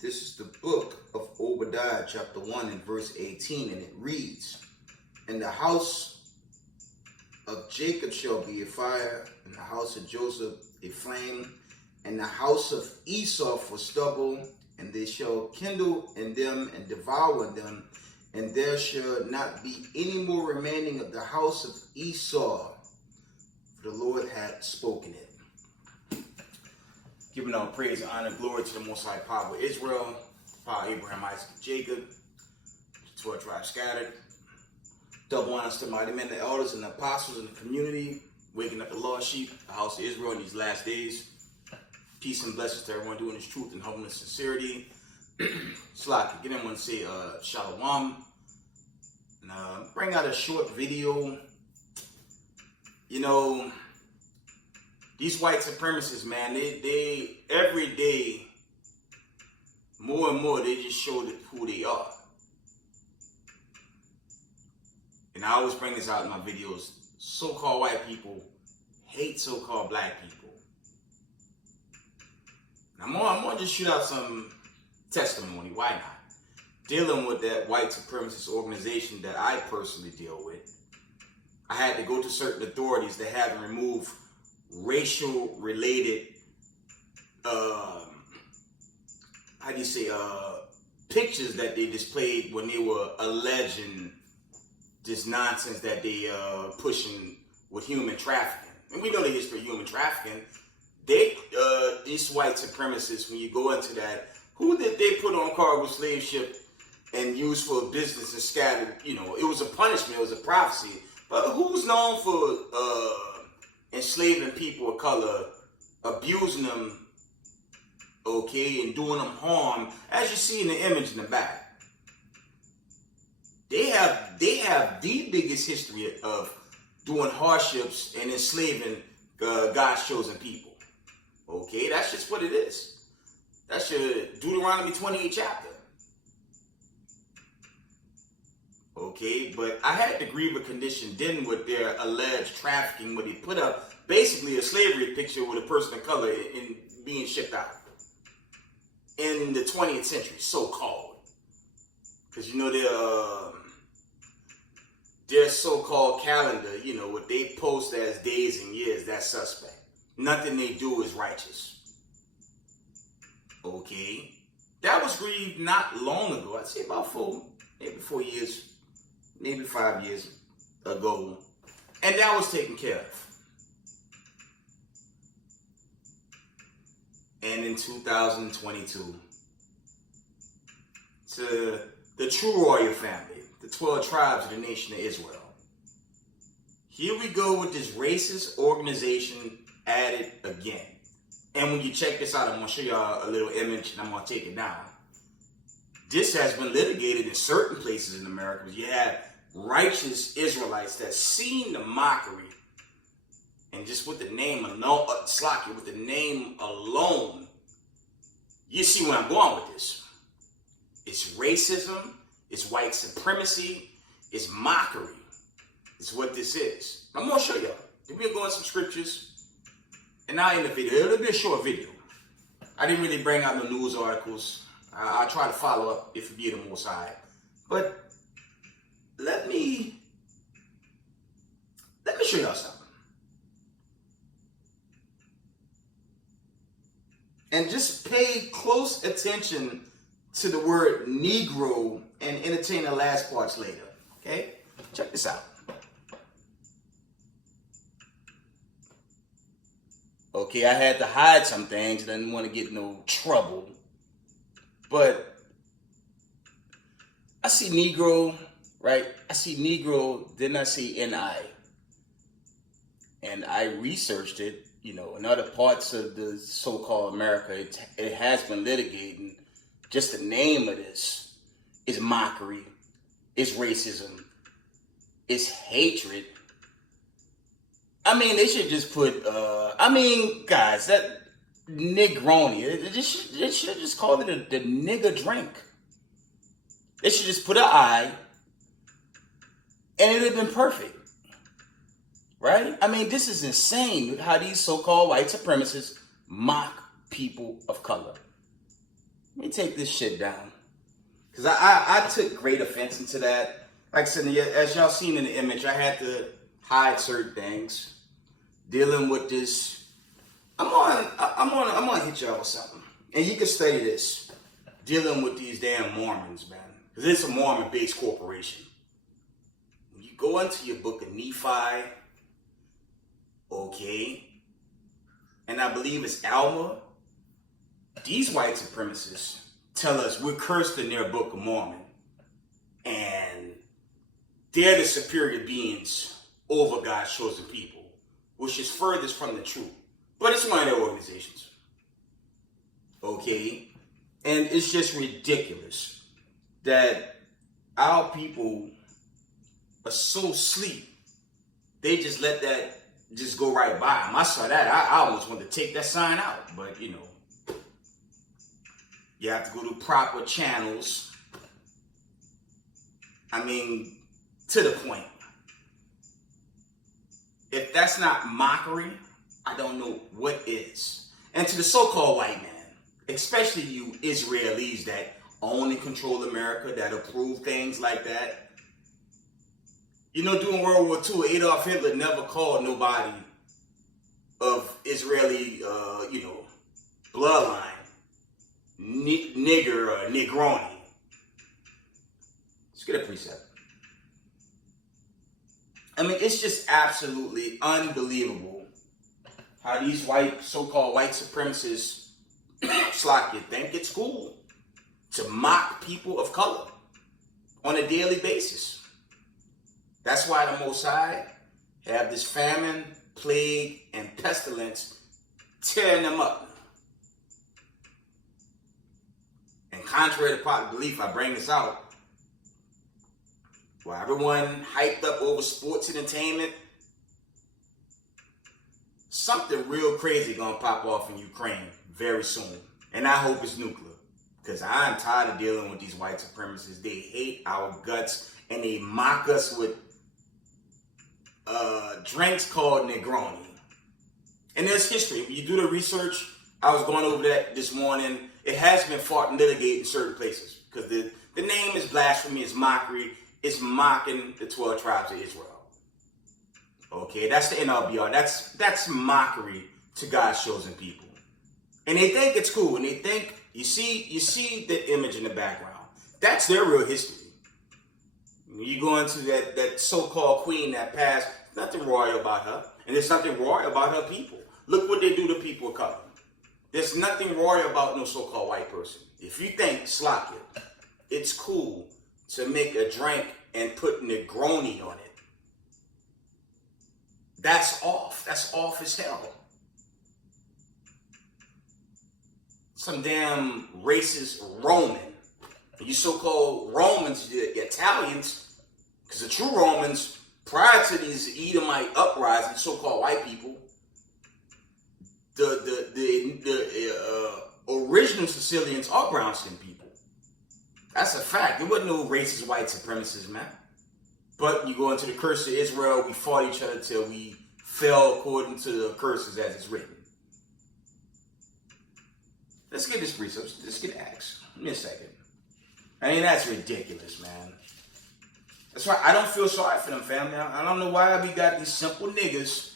This is the book of Obadiah, chapter 1 and verse 18, and it reads, "And the house of Jacob shall be a fire, and the house of Joseph a flame, and the house of Esau for stubble, and they shall kindle in them and devour them, and there shall not be any more remaining of the house of Esau, for the Lord hath spoken it." Giving all praise, honor, glory to the Most High Power of Israel, Power Abraham, Isaac, and Jacob, the 12 tribes scattered. Double honors to mighty men, the elders, and the apostles in the community, waking up the lost sheep, the house of Israel in these last days. Peace and blessings to everyone doing this truth and humbleness, sincerity. Slaki, get in one say shalom. And bring out a short video. You know, these white supremacists, man, they every day, more and more, they just show who they are. And I always bring this out in my videos. So-called white people hate so-called black people. I'm gonna just shoot out some testimony. Why not? Dealing with that white supremacist organization that I personally deal with, I had to go to certain authorities that have to remove racial related pictures that they displayed when they were alleging this nonsense that they pushing with human trafficking. And we know the history of human trafficking. These white supremacists, when you go into that, who did they put on cargo slave ship and use for business and scattered? You know, it was a punishment, it was a prophecy. But who's known for enslaving people of color, abusing them, okay, and doing them harm, as you see in the image in the back? They have the biggest history of doing hardships and enslaving God's chosen people. Okay, that's just what it is. That's your Deuteronomy 28 chapter. Okay, but I had to grieve a condition then with their alleged trafficking, where they put up basically a slavery picture with a person of color in being shipped out in the 20th century, so-called. Because you know their so-called calendar, you know, what they post as days and years, that's suspect. Nothing they do is righteous. Okay, that was grieved not long ago. I'd say about 4 years. Maybe 5 years ago, and that was taken care of. And in 2022, to the true royal family, the 12 tribes of the nation of Israel, here we go with this racist organization added again. And when you check this out, I'm going to show y'all a little image, and I'm going to take it down. This has been litigated in certain places in America, but you have righteous Israelites that seen the mockery, and just with the name alone, with the name alone, you see where I'm going with this. It's racism, it's white supremacy, it's mockery. It's what this is. I'm going to show y'all. Then we'll go in some scriptures, and now in the video, it'll be a short video. I didn't really bring out no news articles. I try to follow up if it be the Most High. But let me show y'all something. And just pay close attention to the word Negro and entertain the last parts later. Okay? Check this out. Okay, I had to hide some things. I didn't want to get no trouble. But I see Negro, right? I see Negro, then I see NI. And I researched it, you know, in other parts of the so-called America, it has been litigating. Just the name of this is mockery, it's racism, it's hatred. I mean, they should just put, guys, that NEGRONI, they should just call it the nigger drink. They should just put an I, and it would have been perfect. Right? I mean, this is insane how these so-called white supremacists mock people of color. Let me take this shit down. Because I took great offense into that. Like I said, as y'all seen in the image, I had to hide certain things. Dealing with this. I'm gonna hit y'all with something. And you can study this. Dealing with these damn Mormons, man. Because it's a Mormon-based corporation. When you go into your book of Nephi, okay, and I believe it's Alma, these white supremacists tell us we're cursed in their Book of Mormon. And they're the superior beings over God's chosen people, which is furthest from the truth. But it's one of their organizations. Okay? And it's just ridiculous that our people are so asleep. They just let that just go right by them. I saw that. I almost wanted to take that sign out. But, you know, you have to go to proper channels. I mean, to the point. If that's not mockery, I don't know what is. And to the so-called white man, especially you Israelis that own and control America, that approve things like that. You know, during World War II, Adolf Hitler never called nobody of Israeli, bloodline nigger or negroni. Let's get a precept. I mean, it's just absolutely unbelievable how these so-called white supremacists you think it's cool to mock people of color on a daily basis. That's why the Most High have this famine, plague, and pestilence tearing them up. And contrary to popular belief, I bring this out. While everyone hyped up over sports and entertainment, something real crazy gonna pop off in Ukraine very soon. And I hope it's nuclear. Because I'm tired of dealing with these white supremacists. They hate our guts and they mock us with drinks called Negroni. And there's history. When you do the research, I was going over that this morning. It has been fought and litigated in certain places. Because the name is blasphemy, it's mockery. It's mocking the 12 tribes of Israel. Okay, that's the NLBR. That's mockery to God's chosen people. And they think it's cool. And they think, you see the image in the background. That's their real history. When you go into that so-called queen that passed, nothing royal about her. And there's nothing royal about her people. Look what they do to people of color. There's nothing royal about no so-called white person. If you think, Slock it, it's cool to make a drink and put Negroni on it. That's off. That's off as hell. Some damn racist Roman. You so-called Romans, the Italians, because the true Romans, prior to these Edomite uprisings, so-called white people, the original Sicilians are brown-skinned people. That's a fact. There wasn't no racist white supremacists, man. But you go into the curse of Israel, we fought each other till we fell according to the curses as it's written. Let's get this precept. Let's get Acts. Give me a second. I mean, that's ridiculous, man. That's why I don't feel sorry for them, family. I don't know why we got these simple niggas.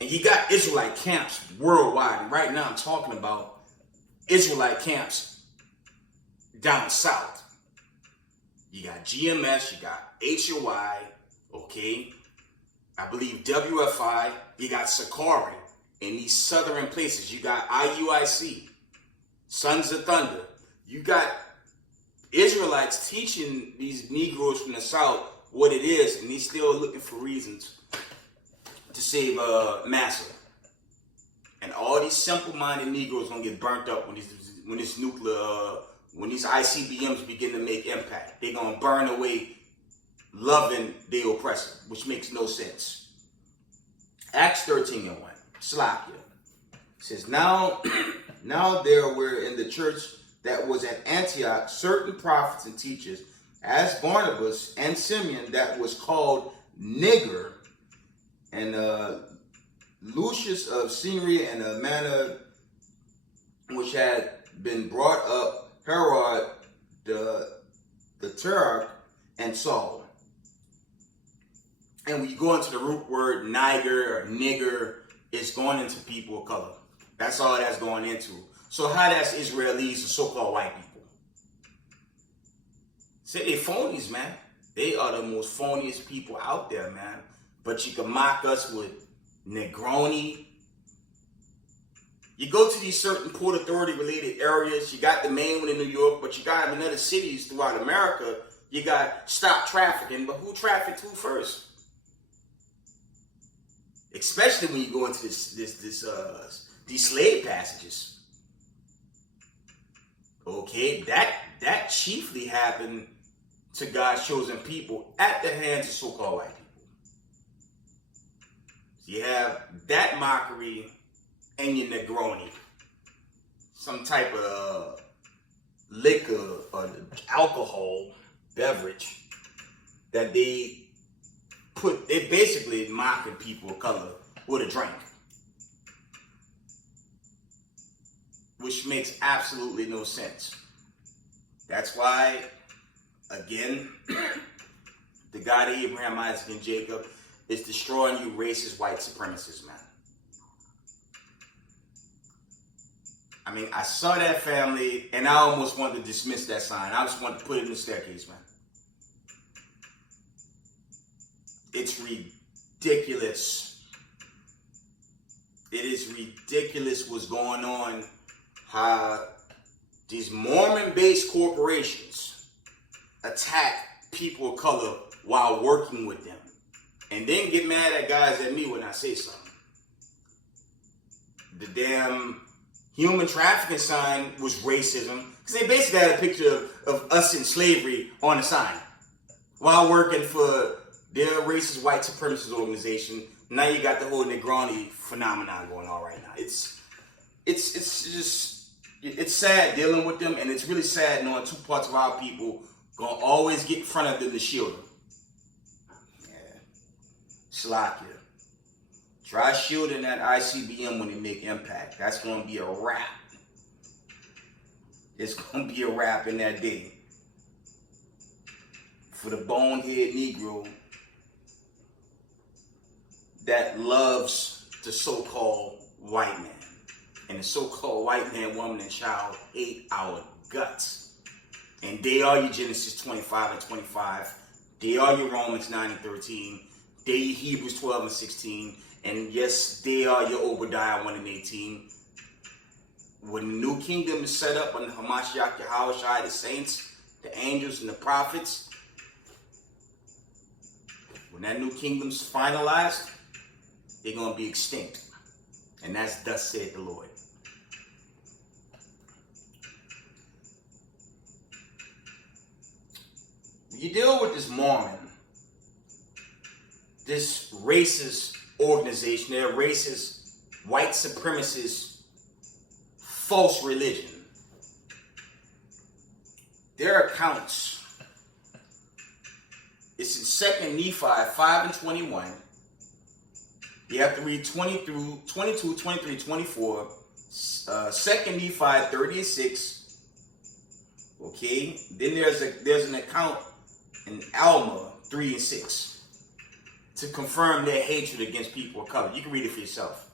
And you got Israelite camps worldwide. And right now I'm talking about Israelite camps down south. You got GMS, you got HOI, okay? I believe WFI, you got Sakari. In these southern places, you got IUIC, Sons of Thunder. You got Israelites teaching these Negroes from the south what it is, and he's still looking for reasons to save Massa. And all these simple-minded Negroes gonna get burnt up when this nuclear, when these ICBMs begin to make impact. They're gonna burn away loving their oppressor, which makes no sense. Acts 13:1, Slakia says, now there were in the church that was at Antioch certain prophets and teachers, as Barnabas and Simeon, that was called Niger, and Lucius of Syria, and a man which had been brought up Herod, the Tetrarch, and Saul. And when you go into the root word Niger or nigger, it's going into people of color. That's all that's going into. So how that's Israelis and so-called white people? Say they phonies, man. They are the most phoniest people out there, man. But you can mock us with Negroni. You go to these certain Port Authority related areas. You got the main one in New York, but you got in other cities throughout America. You got stop trafficking, but who trafficked who first? Especially when you go into these slave passages. Okay, that chiefly happened to God's chosen people at the hands of so-called white people. So you have that mockery and your Negroni, some type of liquor or alcohol beverage that they basically mocking people of color with a drink, which makes absolutely no sense. That's why, again, the God of Abraham, Isaac, and Jacob is destroying you racist white supremacists, man. I mean, I saw that family, and I almost wanted to dismiss that sign. I just wanted to put it in the staircase, man. It's ridiculous. It is ridiculous what's going on. How these Mormon-based corporations attack people of color while working with them. And then get mad at guys at me when I say something. The damn human trafficking sign was racism. Because they basically had a picture of us in slavery on the sign. While working for their racist white supremacist organization. Now you got the whole Negroni phenomenon going on right now. It's sad dealing with them, and it's really sad knowing two parts of our people gonna always get in front of them to shield them. Yeah. Slack you. Try shielding that ICBM when they make impact. That's gonna be a wrap. It's gonna be a wrap in that day. For the bonehead Negro that loves the so-called white man. And the so-called white man, woman, and child hate our guts. And they are your Genesis 25 and 25. They are your Romans 9 and 13. They are your Hebrews 12 and 16. And yes, they are your Obadiah 1 and 18. When the new kingdom is set up under Hamashiach Yahushua, the saints, the angels, and the prophets, when that new kingdom's finalized, they're going to be extinct. And that's thus said the Lord. When you deal with this Mormon, this racist organization, their racist, white supremacist, false religion, their accounts, it's in 2nd Nephi 5 and 21. You have to read 22, 23, 24, 2nd Nephi 30 and 6. Okay, then there's an account in Alma 3 and 6 to confirm their hatred against people of color. You can read it for yourself.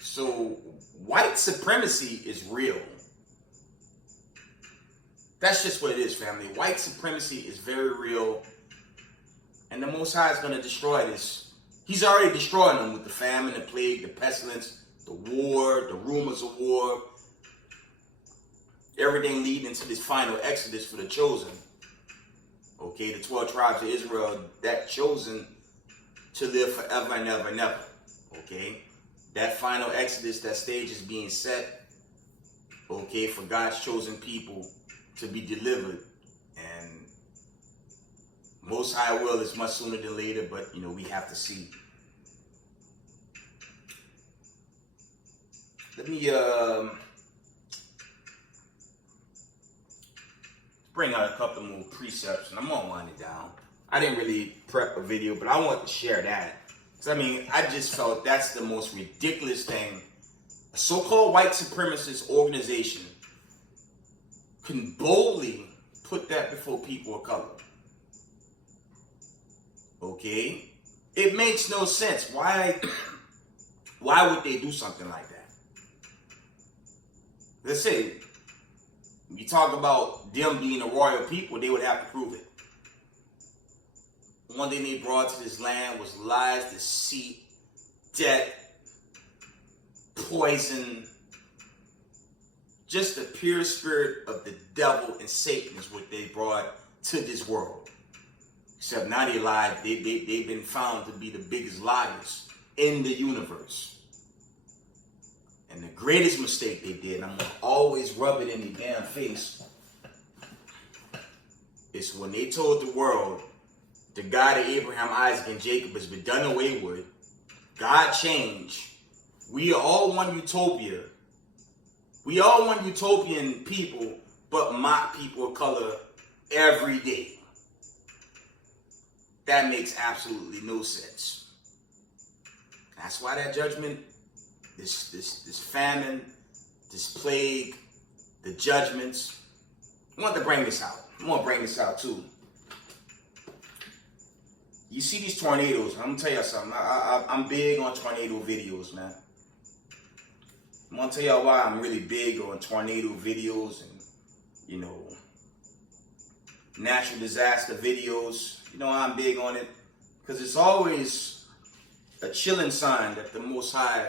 So white supremacy is real. That's just what it is, family. White supremacy is very real. And the Most High is going to destroy this. He's already destroying them with the famine, the plague, the pestilence, the war, the rumors of war. Everything leading to this final exodus for the chosen. Okay, the 12 tribes of Israel, that chosen to live forever and ever and ever. Okay, that final exodus, that stage is being set. Okay, for God's chosen people to be delivered. And Most High will is much sooner than later, but you know, we have to see. Let me bring out a couple more precepts, and I'm gonna wind it down. I didn't really prep a video, but I want to share that. Because I mean, I just felt that's the most ridiculous thing a a so-called white supremacist organization can boldly put that before people of color. Okay? It makes no sense. Why would they do something like that? Let's say, you talk about them being a royal people, they would have to prove it. One thing they brought to this land was lies, deceit, debt, poison. Just the pure spirit of the devil and Satan is what they brought to this world. Except now they lied. They've been found to be the biggest liars in the universe. And the greatest mistake they did, and I'm going to always rub it in their damn face, is when they told the world the God of Abraham, Isaac, and Jacob has been done away with. God changed. We are all one utopia. We all one utopian people, but mock people of color every day. That makes absolutely no sense. That's why that judgment, this famine, this plague, the judgments. I want to bring this out. I want to bring this out too. You see these tornadoes. I'm gonna tell you something. I'm big on tornado videos, man. I'm gonna tell y'all why I'm really big on tornado videos and, you know, natural disaster videos. You know I'm big on it? Because it's always a chilling sign that the Most High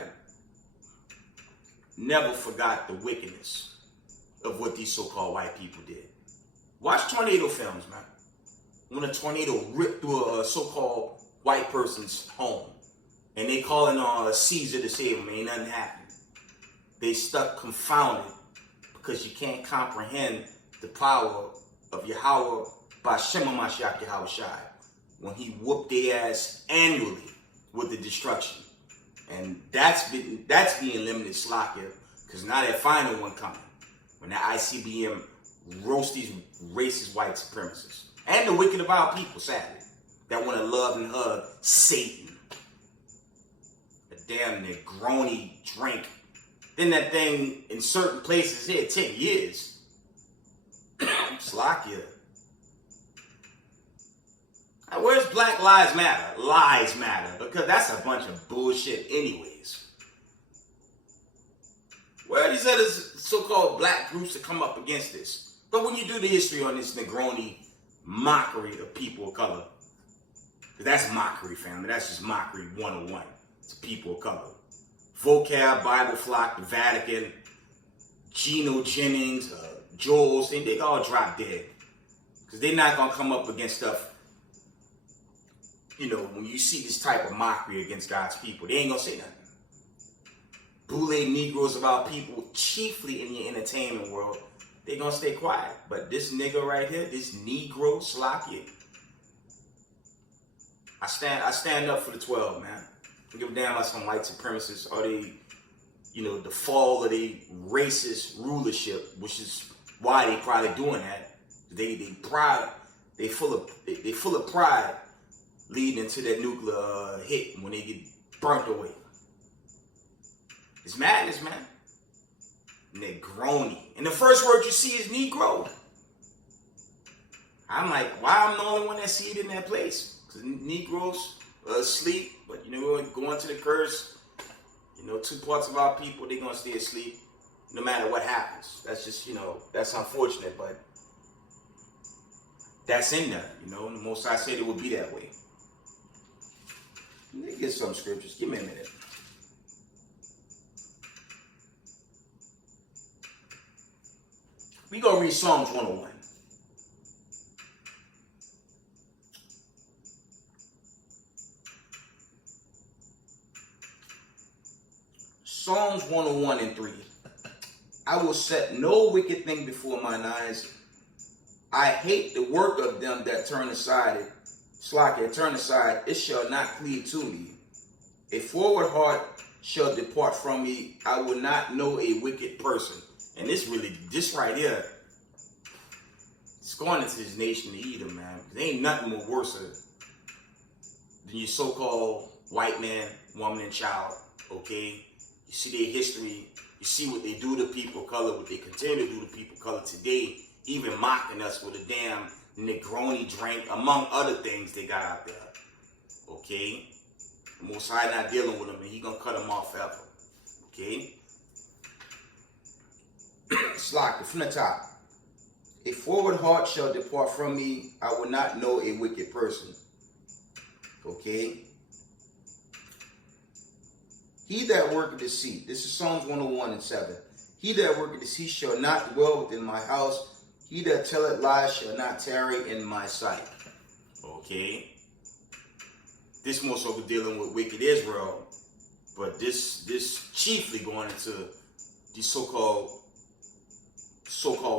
never forgot the wickedness of what these so-called white people did. Watch tornado films, man. When a tornado ripped through a so-called white person's home and they calling on Caesar to save them, ain't nothing happened. They stuck confounded because you can't comprehend the power of Yahweh B'Shem HaMashiach Yahweh Shai when he whooped their ass annually with the destruction. And that's being limited slack here, because now that final one coming, when that ICBM roast these racist white supremacists. And the wicked of our people, sadly, that want to love and hug Satan. A damn Negroni drink. Then that thing in certain places here, 10 years. Slovakia. Now, where's Black Lives Matter? Lies matter. Because that's a bunch of bullshit anyways. Where are these other so-called black groups that come up against this? But when you do the history on this Negroni mockery of people of color, that's mockery, family. That's just mockery 101 to people of color. Vocab, Bible Flock, the Vatican, Geno Jennings, Joel Osteen, they all drop dead. Because they're not going to come up against stuff, you know, when you see this type of mockery against God's people, they ain't going to say nothing. Boule Negroes of our people, chiefly in the entertainment world, they're going to stay quiet. But this nigga right here, this Negro, Slovakia, I stand up for the 12, man. I don't give a damn about some white supremacists or they, you know, the fall of the racist rulership, which is why they probably doing that. They full of pride leading into that nuclear hit when they get burnt away. It's madness, man. Negroni. And the first word you see is Negro. I'm like, why I'm the only one that see it in that place? Because Negroes sleep, but you know, going to the curse, you know, 2 parts of our people, they're going to stay asleep no matter what happens. That's just, you know, that's unfortunate, but that's in there, you know. The Most High said it would be that way. Let me get some scriptures. Give me a minute. We gonna read Psalms 101. Psalms 101 and 3. I will set no wicked thing before mine eyes. I hate the work of them that turn aside. Turn aside, it shall not cleave to me. A forward heart shall depart from me. I will not know a wicked person. And this right here, it's going into this nation to eat them, man. There ain't nothing more worse than your so-called white man, woman, and child, okay? You see their history. You see what they do to people of color, what they continue to do to people of color today, even mocking us with a damn Negroni drink, among other things they got out there. Okay? The Most High not dealing with them, and he gonna cut them off forever. Okay? Slack it from the top. A forward heart shall depart from me. I will not know a wicked person. Okay? He that worketh deceit. This is Psalms 101:7. He that worketh deceit shall not dwell within my house. He that telleth lies shall not tarry in my sight. Okay? This more so dealing with wicked Israel. But this chiefly going into the so-called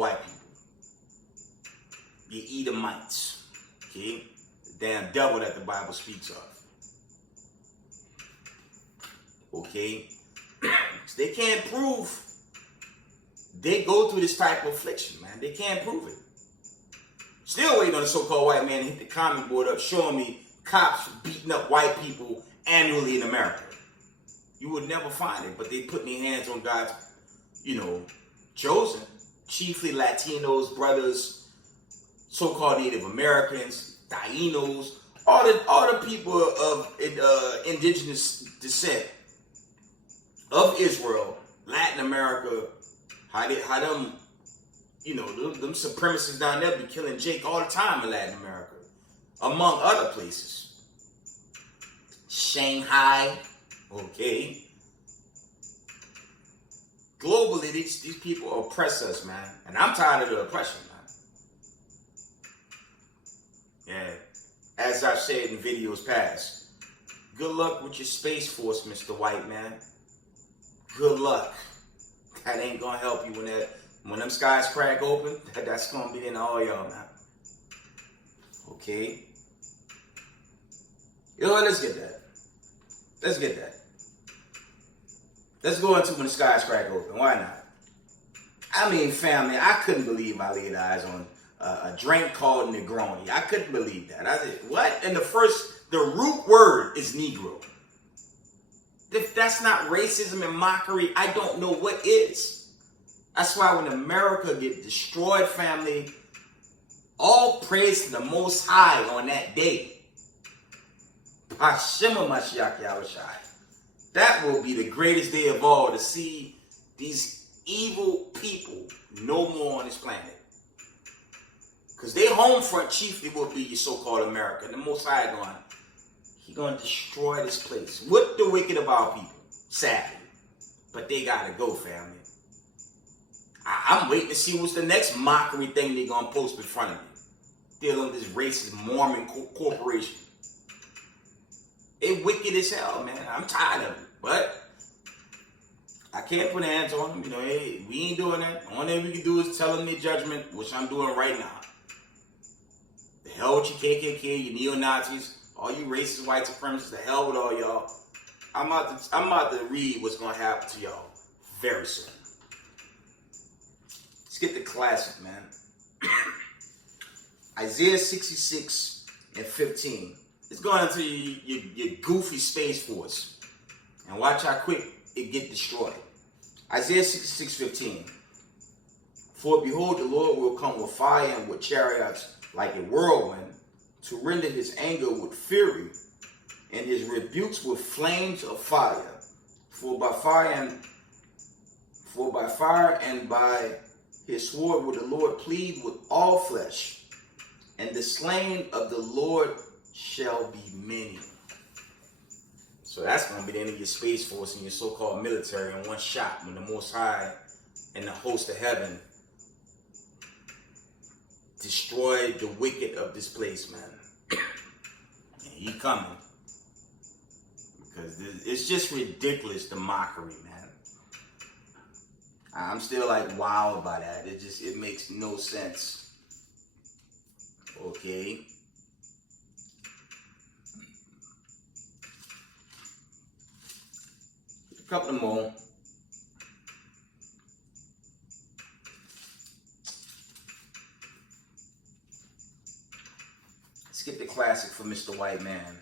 white people. The Edomites. Okay? The damn devil that the Bible speaks of. Okay? They can't prove they go through this type of affliction, man. They can't prove it. Still waiting on the so-called white man to hit the comment board up showing me cops beating up white people annually in America. You would never find it, but they put their hands on God's, chosen. Chiefly Latinos, brothers, so-called Native Americans, Tainos, all the people of indigenous descent of Israel, Latin America, how them supremacists down there be killing Jake all the time in Latin America, among other places. Shanghai, okay. Globally, these people oppress us, man. And I'm tired of the oppression, man. Yeah. As I've said in videos past, good luck with your Space Force, Mr. White Man. Good luck. That ain't gonna help you when them skies crack open. That's gonna be in all y'all, man. Okay? Let's get that. Let's go into when the skies crack open. Why not? I mean, family, I couldn't believe I laid eyes on a drink called Negroni. I couldn't believe that. I said, what? And the root word is Negro. If that's not racism and mockery, I don't know what is. That's why when America get destroyed, family, all praise to the Most High on that day. Hashem Mashiach Yahushai. That will be the greatest day of all, to see these evil people no more on this planet. Because their home front chiefly will be your so-called America. And the Most High He's going to destroy this place. What the wicked of our people, sadly. But they got to go, family. I'm waiting to see what's the next mockery thing they're going to post in front of me. Dealing with this racist Mormon corporation. They wicked as hell, man. I'm tired of it. But I can't put hands on them. Hey, we ain't doing that. The only thing we can do is tell them their judgment, which I'm doing right now. The hell with your KKK, your neo-Nazis, all you racist white supremacists, the hell with all y'all. I'm about to read what's going to happen to y'all very soon. Let's get the classic, man. Isaiah 66:15. Let's go into your goofy Space Force and watch how quick it get destroyed. Isaiah 66:15. For behold, the Lord will come with fire and with chariots like a whirlwind, to render his anger with fury and his rebukes with flames of fire. For by fire and by his sword will the Lord plead with all flesh, and the slain of the Lord shall be many. So that's going to be the end of your Space Force and your so-called military in one shot, when the Most High and the host of heaven destroy the wicked of this place, man. And he coming. Because it's just ridiculous, the mockery, man. I'm still like wowed by that. It makes no sense. Okay. A couple more. Let's get the classic for Mr. White Man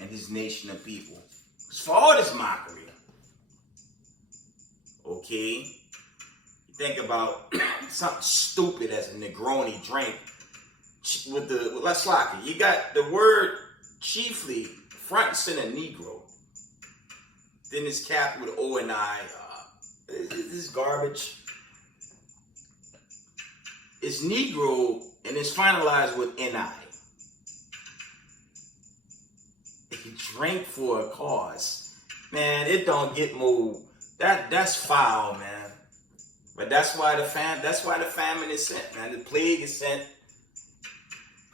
and his nation of people. Because for all this mockery, Okay? You think about something stupid as a Negroni drink let's lock it. You got the word chiefly front and center Negro. Then it's capped with O and I. This is garbage. It's Negro and it's finalized with NI. A drink for a cause. Man, it don't get moved. That's foul, man. But that's why the famine is sent, man. The plague is sent.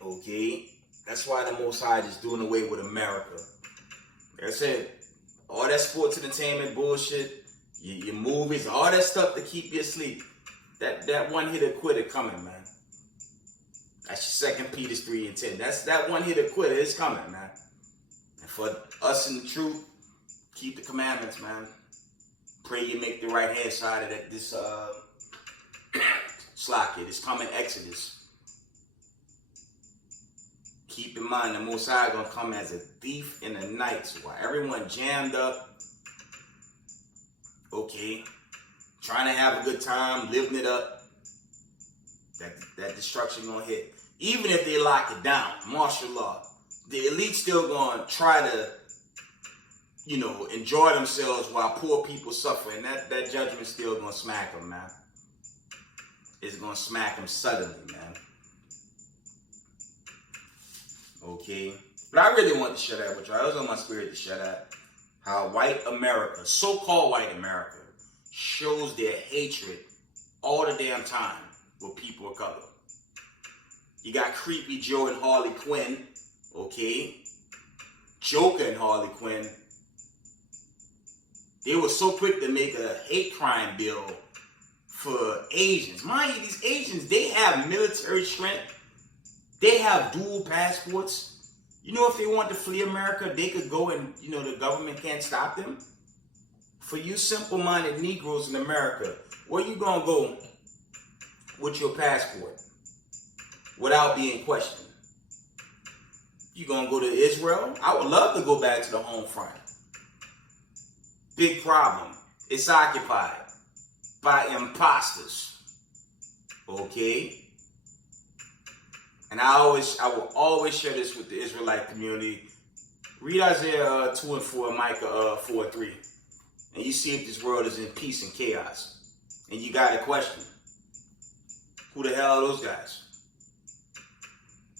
Okay? That's why the Most High is doing away with America. Like I said, all that sports entertainment bullshit, your movies, all that stuff to keep you asleep. That one hitter quitter coming, man. That's your 2 Peter 3:10. That one hitter quitter is coming, man. And for us in the truth, keep the commandments, man. Pray you make the right hand side of this slack it. It's coming Exodus. Keep in mind the Most High gonna come as a thief in the night. So while everyone jammed up, okay, trying to have a good time, living it up, that destruction gonna hit. Even if they lock it down, martial law, the elite still gonna try to, enjoy themselves while poor people suffer. And that judgment still gonna smack them, man. It's gonna smack them suddenly, man. Okay? But I really want to share that with y'all. It was on my spirit to share that. How white America, so-called white America, shows their hatred all the damn time with people of color. You got Creepy Joe and Harley Quinn, okay? Joker and Harley Quinn. They were so quick to make a hate crime bill for Asians. Mind you, these Asians, they have military strength. They have dual passports. If they want to flee America, they could go and, the government can't stop them. For you simple-minded Negroes in America, where you gonna go with your passport without being questioned? You gonna go to Israel? I would love to go back to the home front. Big problem. It's occupied by imposters. Okay? And I will always share this with the Israelite community. Read Isaiah 2 and 4, Micah 4 and 3. And you see if this world is in peace and chaos. And you got a question. Who the hell are those guys?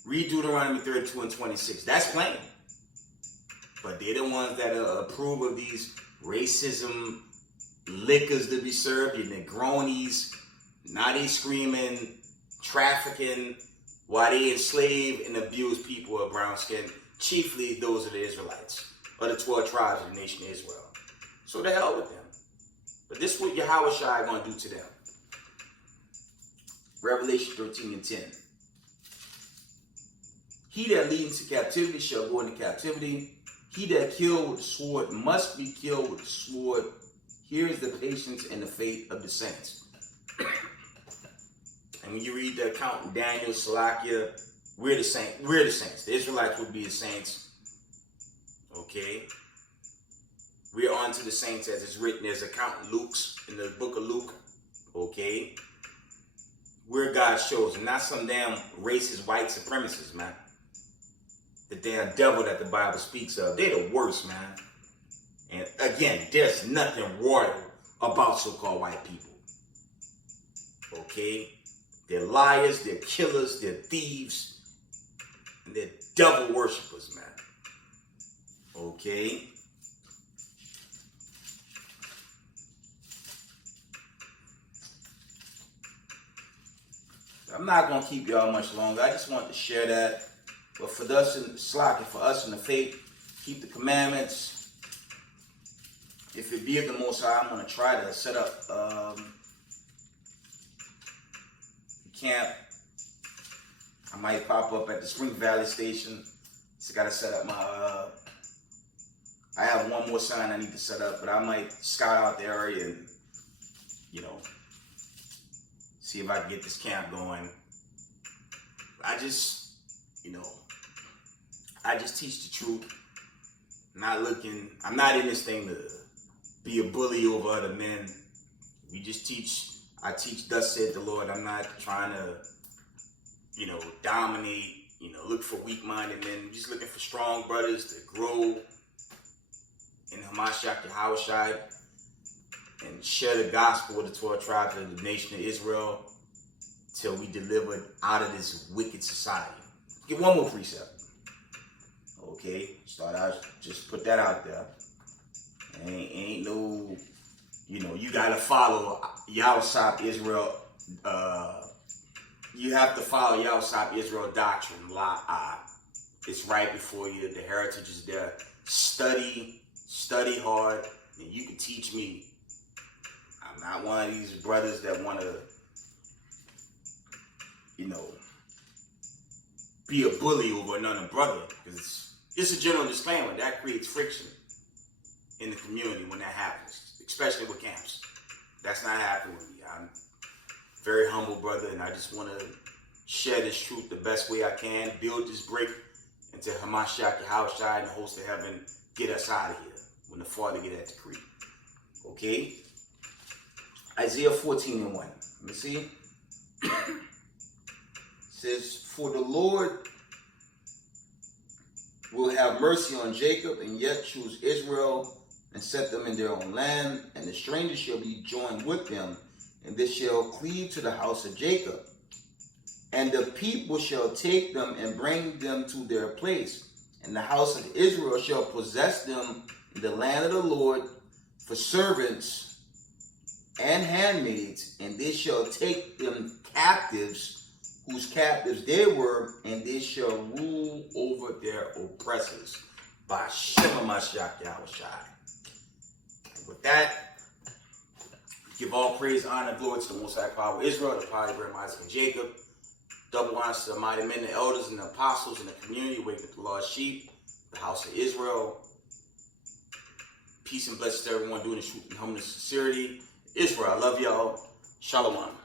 Read Deuteronomy 32 and 26. That's plain. But they're the ones that approve of these racism liquors to be served. Your Negronis. Now they screaming, trafficking, while they enslave and abuse people of brown skin. Chiefly those are the Israelites. Or the 12 tribes of the nation of Israel. So the hell with them. But this is what Yahweh Shai going to do to them. Revelation 13 and 10. He that lead into captivity shall go into captivity. He that kill with the sword must be killed with the sword. Here is the patience and the faith of the saints. And when you read the account in Daniel, Salakia, we're the saints. We're the saints. The Israelites would be the saints. Okay? We're on to the saints as it's written. There's account in the book of Luke. Okay? We're God's chosen, not some damn racist white supremacists, man. The damn devil that the Bible speaks of. They're the worst, man. And again, there's nothing royal about so-called white people. Okay? They're liars, they're killers, they're thieves, and they're devil worshippers, man. Okay? I'm not going to keep y'all much longer. I just wanted to share that. But for us in Slack, for us in the faith, keep the commandments. If it be of the Most High, I'm going to try to set up camp. I might pop up at the Spring Valley station. So I got to set up my... I have one more sign I need to set up, but I might scout out the area and, see if I can get this camp going. I just teach the truth. I'm not in this thing to be a bully over other men. We just teach. I teach thus said the Lord. I'm not trying to, dominate. Look for weak-minded men. I'm just looking for strong brothers to grow in Hamashiach Yahushai and share the gospel with the 12 tribes of the nation of Israel till we delivered out of this wicked society. Get one more precept. Okay, start out, just put that out there. Ain't no, you gotta follow Yahushua Israel. You have to follow Yahushua Israel doctrine. It's right before you. The heritage is there. Study hard, and you can teach me. I'm not one of these brothers that want to, be a bully over another brother. Because it's a general disclaimer that creates friction in the community when that happens, especially with camps. That's not happening with me. I'm a very humble brother, and I just want to share this truth the best way I can, build this brick into Hamashiach Yahushai and the host of heaven, get us out of here when the Father get that decree. Okay? Isaiah 14:1. Let me see. It says, for the Lord will have mercy on Jacob and yet choose Israel and set them in their own land, and the stranger shall be joined with them, and they shall cleave to the house of Jacob. And the people shall take them and bring them to their place, and the house of Israel shall possess them in the land of the Lord for servants and handmaids, and they shall take them captives, whose captives they were, and they shall rule over their oppressors. By Shema Mashiach Yahushai. With that, give all praise, honor, glory to the Most High Power of Israel, the power of Abraham, Isaac, and Jacob. Double honors to the mighty men, the elders, and the apostles in the community, waking up the lost sheep, the house of Israel. Peace and blessings to everyone doing this truth in humbleness and sincerity. Israel, I love y'all. Shalom.